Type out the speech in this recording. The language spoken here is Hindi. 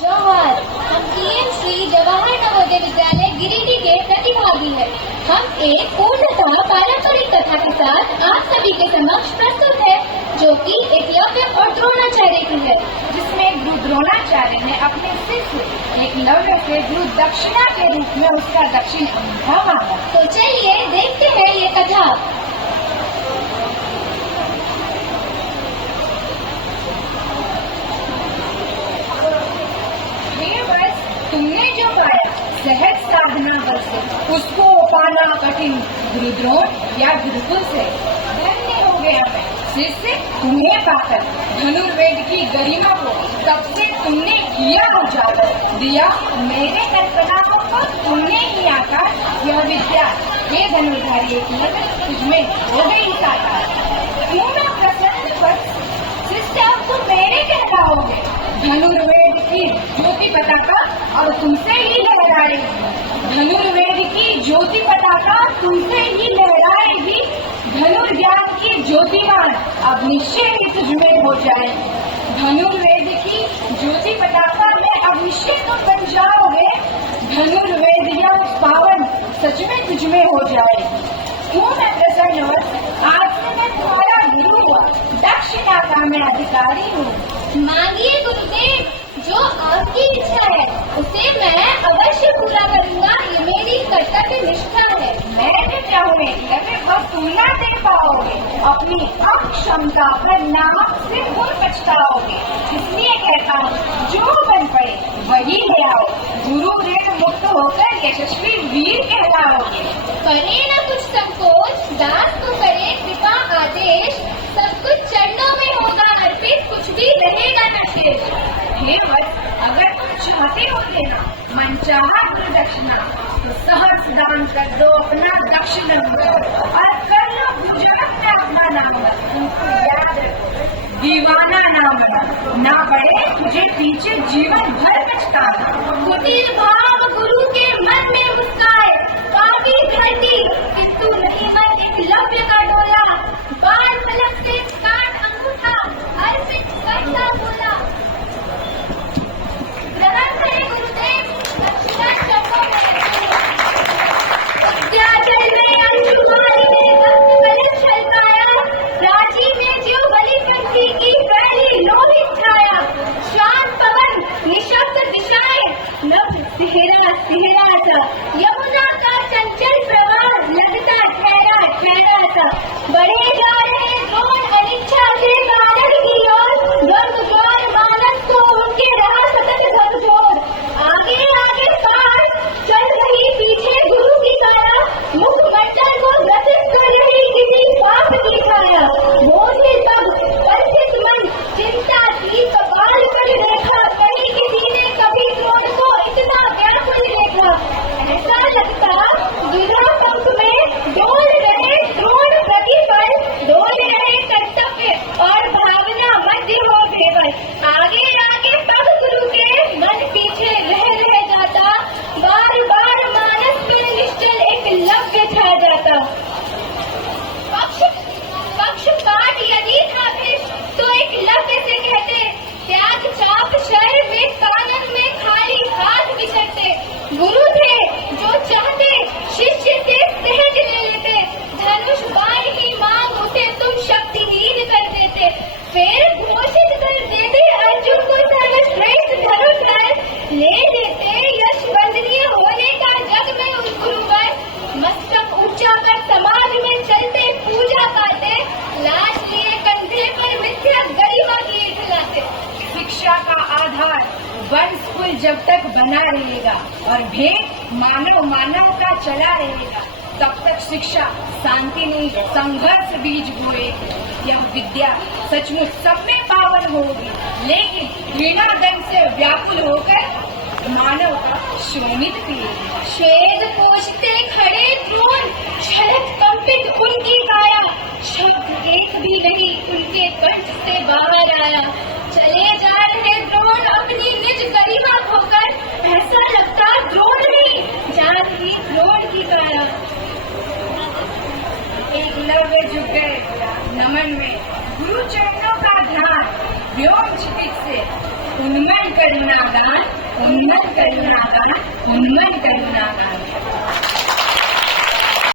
जौहर, हम पीएम श्री जवाहर नवोदय विद्यालय गिरिडीह के प्रतिभागी हैं। हम एक पूर्णतः पारंपरिक कथा के साथ आप सभी के समक्ष प्रस्तुत है, जो कि एकलव्य और द्रोणाचार्य की है, जिसमें गुरु द्रोणाचार्य ने अपने शिष्य एकलव्य से गुरु दक्षिणा के रूप में उसका दक्षिण अंगूठा मांगा। तो चलिए देखते हैं ये कथा। तुमने जो पाया सहज साधना बल से, उसको पाना कठिन गुरुद्रोण या गुरुकुल से। धन्य हो गया मैं शिष्य तुम्हें पाकर, धनुर्वेद की गरिमा को तब से तुमने किया उजागर, दिया मेरे कल्पना को तुमने ही आकर यह विद्या हे धनुर्धारी एकलव्य तुझमें हो गई साकार। क्यों मैं प्रसन्न पर शिष्य आपको मेरे कहलाओगे, धनुर्वेद की ज्योति पताका और तुमसे ही लहराएगी, धनुर्वेद की ज्योति पताका तुमसे ही लहराएगी, धनुर्ज्ञान की ज्योतिमान अब निश्चय ही तुझमें हो जाए, धनुर्वेद की ज्योति पताका में अब निश्चय तो बन जाओगे, धनुर्वेद या पावन सच में तुझमें हो जाए। क्यों मैं प्रसन्न हूँ, आज से मैं तुम्हारा गुरु हुआ, दक्षिणा का मैं अधिकारी हूँ। मांगिए गुरुदेव, जो आपकी इच्छा है उसे मैं अवश्य पूरा करूँगा, ये मेरी कर्तव्य निष्ठा है। मैं भी चाहूँगी लेकिन बस तुम ना दे पाओगे, अपनी अक्षमता पर नाम से तुम पछताओगे, इसलिए कहता हूँ जो बन पड़े वही ले आओ, गुरु ऋण मुक्त होकर यशस्वी वीर कहलाओगे। करे न कुछ संकोच, दास को करे कृपा आदेश, सब कुछ चरणों में होगा अर्पित, कुछ भी रहेगा न शेष। हे वत्स, अगर तुम चाहते हो देना मनचाहा गुरु दक्षिणा, तो सहर्ष दान कर दो अपना दक्षिण और कर लो गुजरात में अपना नाम। तुमको याद रखो दीवाना ना बना, ना पड़े तुझे पीछे जीवन भर पछताना। कुटिल भाव गुरु के मन में मुस्काए, काफी धरती किंतु नहीं बन एकलव्य का डोला, बाण फलक से काट अंगूठा अर्पित करता बोला। ग्रहण करें गुरुदेव, दक्षिणा चरणों में। विद्याचल में अंशुमारी ने भक्त कलश छलकाया, रांची में ज्यों बलि पंखी की फैली लोहित छाया, शांत पवन निशब्द दिशाएं नभ सिहरा सिहरा सा, यमुना का चंचल प्रवाह लगता ठहरा ठहरा सा, बढ़े जा रहे द्रोण अनिच्छा से बादल की ओर, द्वंद द्वार मानस को उनके रहा सतत झकझोर, आगे आगे पार चल रही पीछे गुरु की काया, मुख मंडल को ग्रसित कर रही किसी पाप की छाया, बोझे तब परिचित मन चिंता की कपाल पर रेखा, कहीं किसी ने कभी द्रोण को इतना व्याकुल देखा, ऐसा लगता दुधा पंख में डोल रहे द्रोण प्रतिपल, डोल रहे कर्तव्य और भावना मध्य हो केवल, आगे आगे पग गुरु के मन पीछे रह जाता, बार बार मानस में निश्चल एकलव्य छा जाता। पक्षपात यदि था भेष तो एकलव्य से कहते, त्याग चाप शर वे कानन में खाली हाथ बिछड़ते, गुरु थे जो चाहते शिष्य से सहज ले लेते, धनुष बाण की मांग उसे तुम शक्तिहीन कर देते, फिर घोषित कर देते अर्जुन को सर्वश्रेष्ठ धनुष ले लेते, यश वंदनीय होने का जग में उस गुरु पर, मस्तक ऊंचा कर समाज में चलते पूजा पाते, लाश लिए कंधे पर मिथ्या गरिमा किए खिलाते। शिक्षा का आधार वंश कुल जब तक बना रहेगा और भेद मानव मानव का चला रहेगा, तब तक शिक्षा शांति नहीं संघर्ष बीज बोए। यह विद्या सचमुच सब में पावन होगी, लेकिन घृणादन से व्याकुल होकर मानव का शोणित पिएगी। श्वेत पोषते खड़े द्रोण, छलक कंपित उनकी काया, शब्द एक भी नहीं उनके कंठ से बाहर आया, चले जा रहे द्रोण अपनी निज गरिमा खोकर, ऐसा लगता द्रोण ही जा रही द्रोण की काया। एकलव्य झुक गए नमन में, गुरु चरणों का ध्यान व्योम क्षितिज से उन्मन करुणा दान करुणावान उन्मत्त